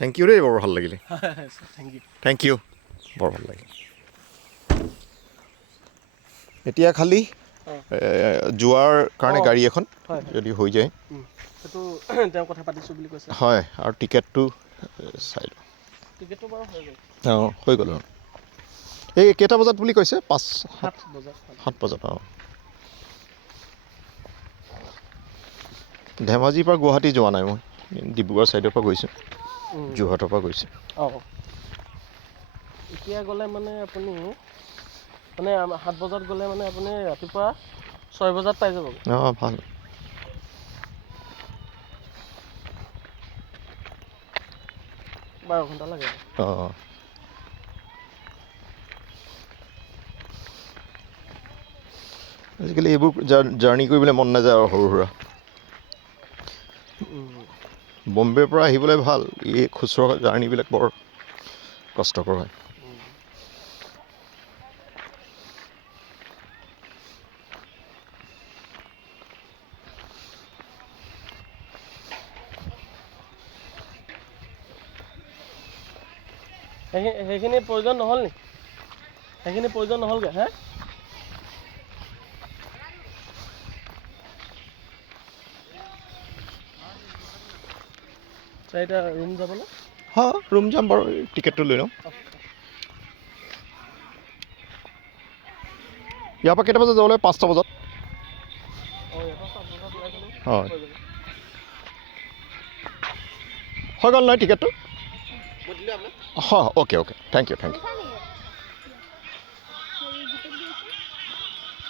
Thank U দেই, বৰ ভাল লাগিলে। Thank you. থেংক ইউ, বৰ ভাল লাগিল। এতিয়া খালি যোৱাৰ কাৰণে গাড়ী এখন যদি হৈ যায়, সেইটো তেওঁ কথা পাতিছোঁ বুলি কৈছে। হয়, আৰু টিকেটটো চাই লওঁ। টিকেটটো বাৰু হৈ গ'ল। অঁ, হৈ গ'ল। এই কেইটা বজাত বুলি কৈছে? 7 বজাত। 7 বজাত। অঁ, ধেমাজিৰ পৰা গুৱাহাটী যোৱা নাই মই, ডিব্ৰুগড় ছাইডৰ পৰা গৈছোঁ, যোৰহাটৰ পৰা গৈছোঁ। অঁ, এতিয়া গ'লে মানে আপুনি 7 বজাত গ'লে মানে আপুনি ৰাতিপুৱা 6 বজাত পাই যাব। অঁ, ভাল। 12 ঘণ্টা লাগে। অঁ, আজিকালি এইবোৰ জাৰ্ণি কৰিবলৈ মন নাযায় আৰু সৰু সুৰা। বম্বেৰ পৰা আহিবলৈ ভাল, এই খুচুৰা জাৰ্ণিবিলাক বৰ কষ্টকৰ হয়। সেইখিনি প্ৰয়োজন নহ'ল নি? সেইখিনি প্ৰয়োজন নহ'লগৈ হে? এতিয়া ৰুম যাবলৈ? হয়, ৰুম যাম বাৰু, টিকেটটো লৈ লওঁ। ইয়াৰ পৰা কেইটা বজাত যাব লাগে? 5টা বজাত। হয়, হৈ গ'ল নহয় টিকেটটো? হয়, okay okay, thank you thank U.